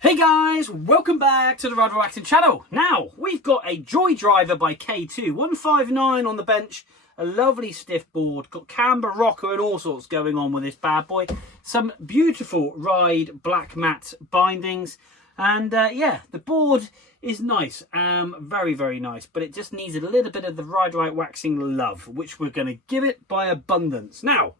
Hey guys, welcome back to the Rider Waxing channel. Now, we've got a Joy Driver by K2, 159 on the bench, a lovely stiff board, got camber rocker and all sorts going on with this bad boy. Some beautiful Ride black matte bindings, and yeah, the board is nice, very, very nice, but it just needs a little bit of the Rider Waxing love, which we're going to give it by abundance. Now,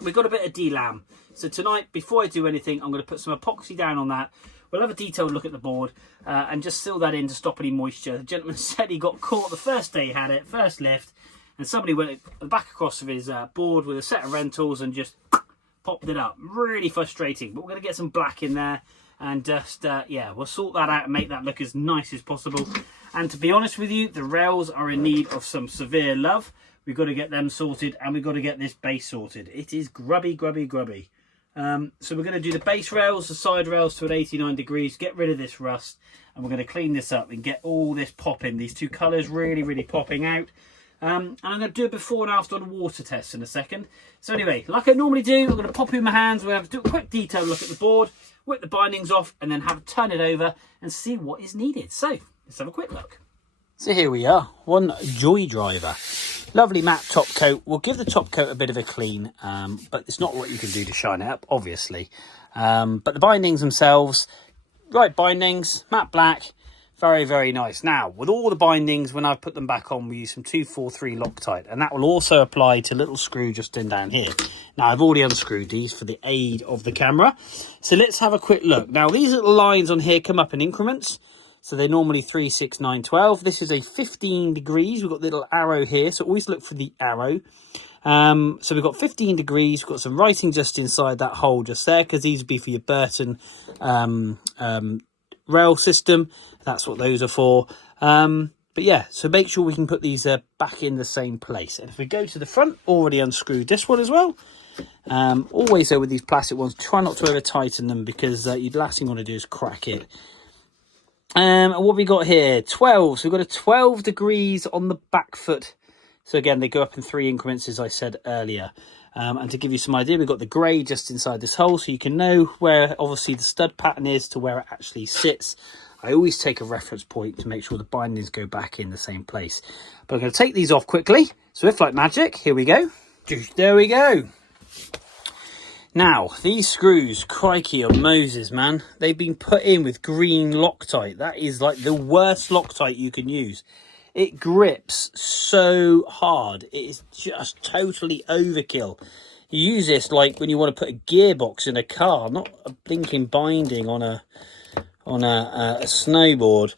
we've got a bit of D-lam, so tonight, before I do anything, I'm going to put some epoxy down on that. We'll have a detailed look at the board and just seal that in to stop any moisture. The gentleman said he got caught the first day he had it, first lift, and somebody went back across of his board with a set of rentals and just popped it up. Really frustrating, but we're going to get some black in there and just, yeah, we'll sort that out and make that look as nice as possible. And to be honest with you, the rails are in need of some severe love. We've got to get them sorted and we've got to get this base sorted. It is grubby, grubby, grubby. So we're going to do the base rails, the side rails to an 89 degrees, get rid of this rust, and we're going to clean this up and get all this popping, these two colours really, really popping out. And I'm going to do a before and after on a water test in a second. So anyway, like I normally do, I'm going to pop in my hands, we'll have to do a quick detailed look at the board, whip the bindings off, and then turn it over and see what is needed. So let's have a quick look. So here we are, one Joy Driver. Lovely matte top coat. We'll give the top coat a bit of a clean, but it's not what you can do to shine it up, obviously. But the bindings themselves, right bindings, matte black, very, very nice. Now, with all the bindings, when I put them back on, we use some 243 Loctite, and that will also apply to little screw just in down here. Now, I've already unscrewed these for the aid of the camera. So let's have a quick look. Now, these little lines on here come up in increments. So they're normally 3, 6, 9, 12. This is a 15 degrees. We've got the little arrow here. So always look for the arrow. So we've got 15 degrees. We've got some writing just inside that hole just there, because these would be for your Burton rail system. That's what those are for. But yeah, so make sure we can put these back in the same place. And if we go to the front, already unscrewed this one as well. Always though with these plastic ones, try not to over tighten them, because the last thing you want to do is crack it. What have we got here? 12. So we've got a 12 degrees on the back foot. So again, they go up in 3 increments, as I said earlier. And to give you some idea, we've got the grey just inside this hole, so you can know where obviously the stud pattern is to where it actually sits. I always take a reference point to make sure the bindings go back in the same place. But I'm going to take these off quickly. So if like magic, here we go. There we go. Now, these screws, crikey on Moses, man. They've been put in with green Loctite. That is like the worst Loctite you can use. It grips so hard. It is just totally overkill. You use this like when you want to put a gearbox in a car, not a blinking binding on a snowboard.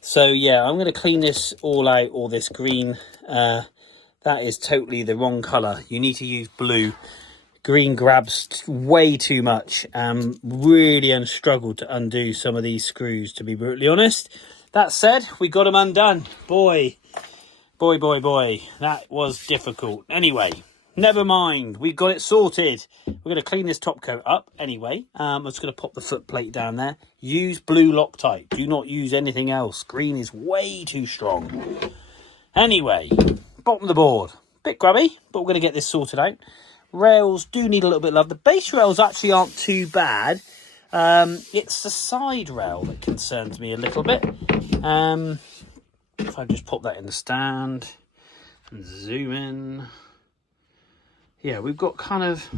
So yeah, I'm going to clean this all out, all this green. That is totally the wrong colour. You need to use blue. Green grabs way too much. Really struggled to undo some of these screws, to be brutally honest. That said, we got them undone. Boy, that was difficult. Anyway, never mind, we got it sorted. We're going to clean this top coat up anyway. I'm just going to pop the foot plate down there. Use blue Loctite, do not use anything else. Green is way too strong. Anyway, bottom of the board, bit grubby, but we're going to get this sorted out. Rails do need a little bit of love. The base rails actually aren't too bad. It's the side rail that concerns me a little bit. If I just pop that in the stand and zoom in. Yeah, we've got kind of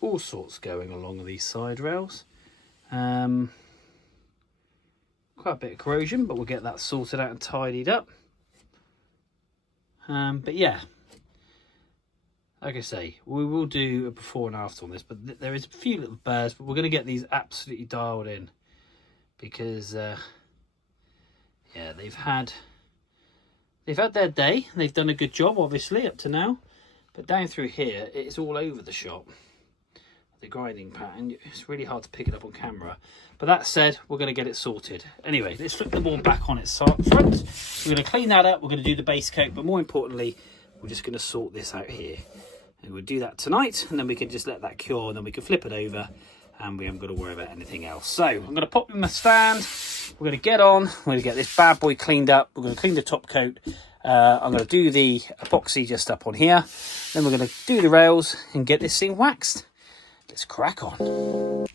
all sorts going along these side rails. Quite a bit of corrosion, but we'll get that sorted out and tidied up. But yeah. Like I say, we will do a before and after on this, but there is a few little burrs, but we're going to get these absolutely dialed in, because yeah, they've had their day. They've done a good job, obviously, up to now, but down through here, it's all over the shop. The grinding pattern, it's really hard to pick it up on camera. But that said, we're going to get it sorted. Anyway, let's flip the board back on its front. We're going to clean that up. We're going to do the base coat, but more importantly, we're just going to sort this out here. And we'll do that tonight, and then we can just let that cure, and then we can flip it over, and we haven't got to worry about anything else. So I'm going to pop in my stand. We're going to get on. We're going to get this bad boy cleaned up. We're going to clean the top coat. I'm going to do the epoxy just up on here. Then we're going to do the rails and get this thing waxed. Let's crack on.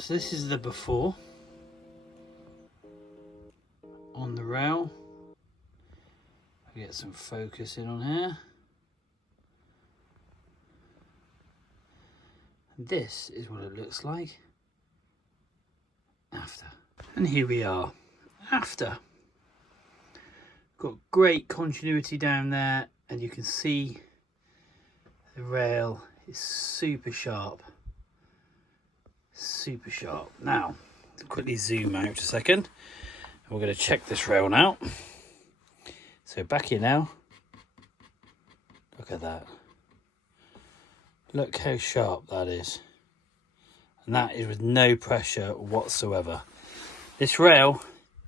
so this is the before on the rail. Get some focus in on here. And this is what it looks like after. And here we are after. Got great continuity down there, and you can see the rail is super sharp. Super sharp. Now, quickly zoom out a second. We're going to check this rail now. So back here now. Look at that. Look how sharp that is. And that is with no pressure whatsoever. This rail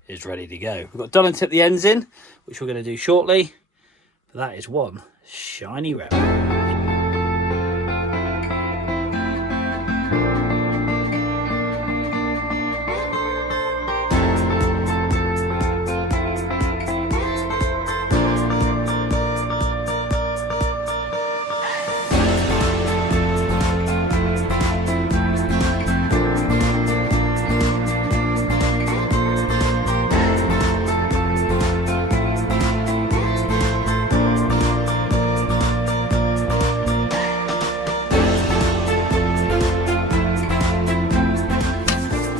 is ready to go. We've got dull and tip the ends in, which we're going to do shortly. But that is one shiny rail.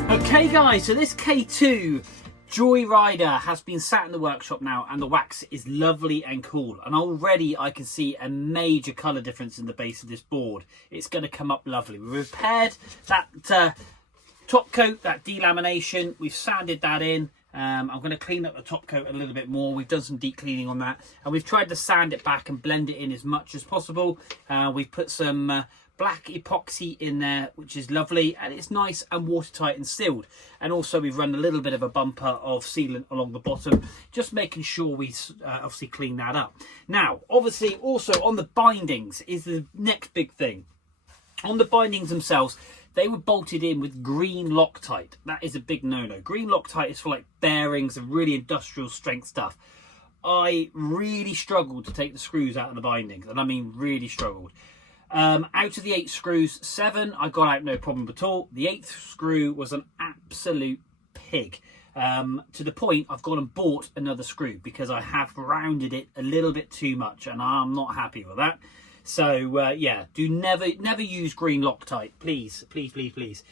Okay guys, so this K2 Joy Rider has been sat in the workshop now, and the wax is lovely and cool, and already I can see a major colour difference in the base of this board. It's going to come up lovely. We repaired that top coat, that delamination, we've sanded that in. I'm going to clean up the top coat a little bit more. We've done some deep cleaning on that, and we've tried to sand it back and blend it in as much as possible. We've put some black epoxy in there, which is lovely, and it's nice and watertight and sealed. And also we've run a little bit of a bumper of sealant along the bottom, just making sure we obviously clean that up. Now obviously also on the bindings is the next big thing. On the bindings themselves, they were bolted in with green Loctite. That is a big no-no. Green Loctite is for like bearings and really industrial strength stuff. I really struggled to take the screws out of the bindings, and I mean really struggled. Out of the 8 screws, 7 I got out no problem at all. The 8th screw was an absolute pig, to the point I've gone and bought another screw because I have rounded it a little bit too much, and I'm not happy with that. So yeah, do never use green Loctite, please, please, please, please.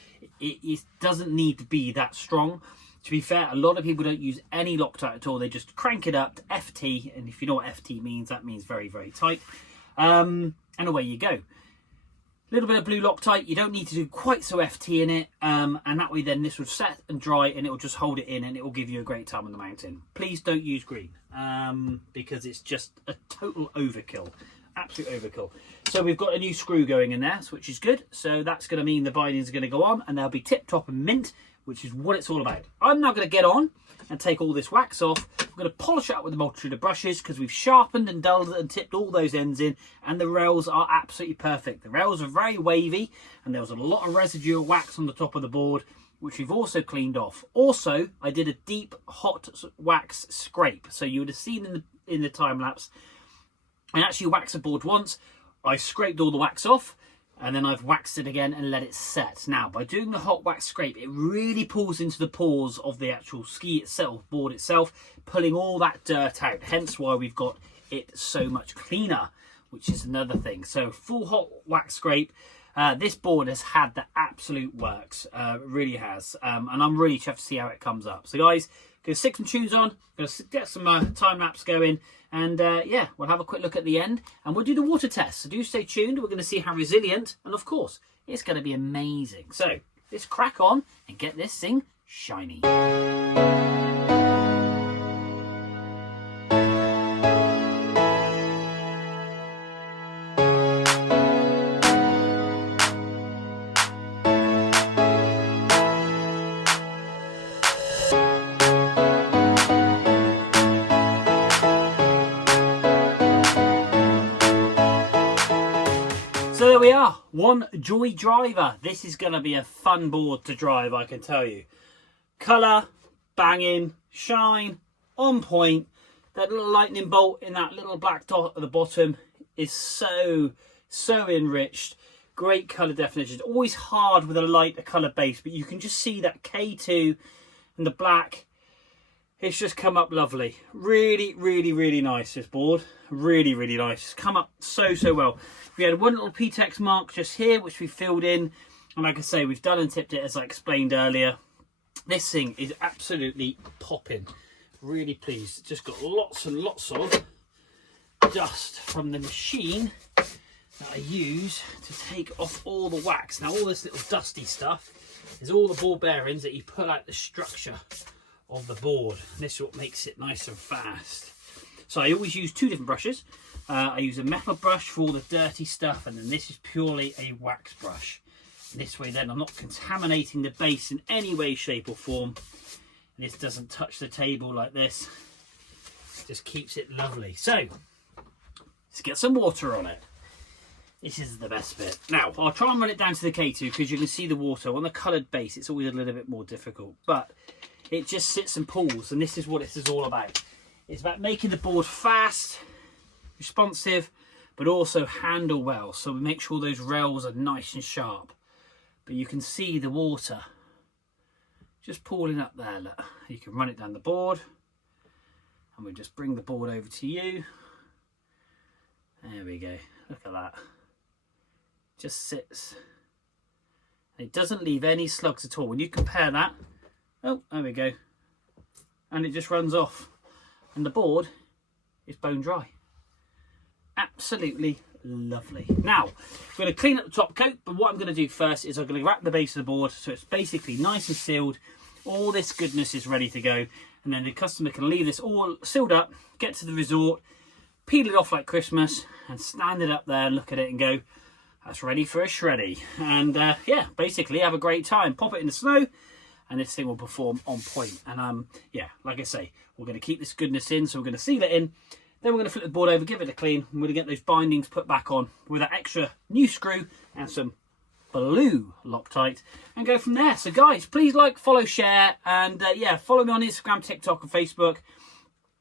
It doesn't need to be that strong. To be fair, a lot of people don't use any Loctite at all. They just crank it up to FT, and if you know what FT means, that means very, very tight. And away you go. A little bit of blue Loctite. You don't need to do quite so FT in it, and that way then this will set and dry, and it will just hold it in, and it will give you a great time on the mountain. Please don't use green, because it's just a total overkill. Absolute overkill. So we've got a new screw going in there, which is good. So that's going to mean the bindings are going to go on, and they'll be tip top and mint, which is what it's all about. I'm now going to get on and take all this wax off. We're going to polish it up with the multitude of brushes because we've sharpened and dulled and tipped all those ends in, and the rails are absolutely perfect. The rails are very wavy, and there was a lot of residual wax on the top of the board, which we've also cleaned off. Also, I did a deep hot wax scrape, so you would have seen in the time lapse. I actually waxed the board once. I scraped all the wax off, and then I've waxed it again and let it set. Now, by doing the hot wax scrape, it really pulls into the pores of the actual ski itself, board itself, pulling all that dirt out. Hence why we've got it so much cleaner, which is another thing. So full hot wax scrape. This board has had the absolute works. It really has. And I'm really chuffed to see how it comes up. So guys, going to stick some tunes on, going to get some time lapse going, and yeah, we'll have a quick look at the end, and we'll do the water test. So do stay tuned. We're going to see how resilient, and of course, it's going to be amazing. So let's crack on and get this thing shiny. So there we are, one Joy Driver. This is going to be a fun board to drive, I can tell you. Colour, banging, shine, on point. That little lightning bolt in that little black dot at the bottom is so enriched. Great colour definition. It's always hard with a lighter colour base, but you can just see that K2 and the black. It's just come up lovely. Really, really, really nice, this board. Really, really nice. It's come up so, so well. We had one little PTEX mark just here, which we filled in. And like I say, we've done and tipped it, as I explained earlier. This thing is absolutely popping. Really pleased. It's just got lots and lots of dust from the machine that I use to take off all the wax. Now, all this little dusty stuff is all the ball bearings that you pull out the structure of the board. This is what makes it nice and fast. So I always use two different brushes. I use a metal brush for all the dirty stuff, and then this is purely a wax brush. This way then I'm not contaminating the base in any way, shape or form. This doesn't touch the table like this. It just keeps it lovely. So let's get some water on it. This is the best bit. Now, I'll try and run it down to the K2 because you can see the water. On the coloured base, it's always a little bit more difficult. But it just sits and pulls, and this is what this is all about. It's about making the board fast, responsive, but also handle well. So we make sure those rails are nice and sharp. But you can see the water just pooling up there. Look, you can run it down the board, and we just bring the board over to you. There we go. Look at that. Just sits. It doesn't leave any slugs at all. When you compare that, oh, there we go, and it just runs off, and the board is bone dry. Absolutely lovely. Now, we're going to clean up the top coat, but what I'm going to do first is I'm going to wrap the base of the board so it's basically nice and sealed. All this goodness is ready to go, and then the customer can leave this all sealed up, get to the resort, peel it off like Christmas, and stand it up there and look at it and go, that's ready for a shreddy. And yeah, basically have a great time. Pop it in the snow, and this thing will perform on point. And yeah, like I say, we're going to keep this goodness in, so we're going to seal it in. Then we're going to flip the board over, give it a clean, and we're going to get those bindings put back on with that extra new screw and some blue Loctite, and go from there. So guys, please like, follow, share, and yeah, follow me on Instagram, TikTok and Facebook.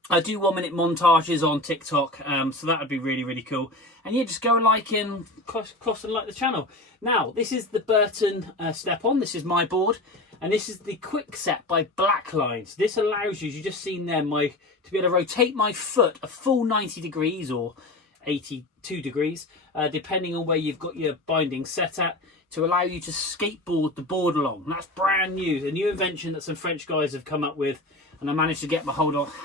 I do 1 minute montages on TikTok, so that would be really, really cool. And yeah, just go like and cross and like the channel. Now, this is the Burton step on. This is my board, and this is the quick set by Blacklines. This allows you, as you just seen there, to be able to rotate my foot a full 90 degrees or 82 degrees, depending on where you've got your binding set at, to allow you to skateboard the board along. And that's brand new, a new invention that some French guys have come up with. And I managed to get my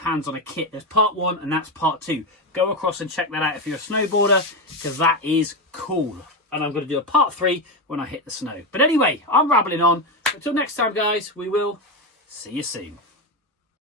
hands on a kit. There's part 1 and that's part 2. Go across and check that out if you're a snowboarder, because that is cool. And I'm going to do a part 3 when I hit the snow. But anyway, I'm rambling on. Until next time, guys, we will see you soon.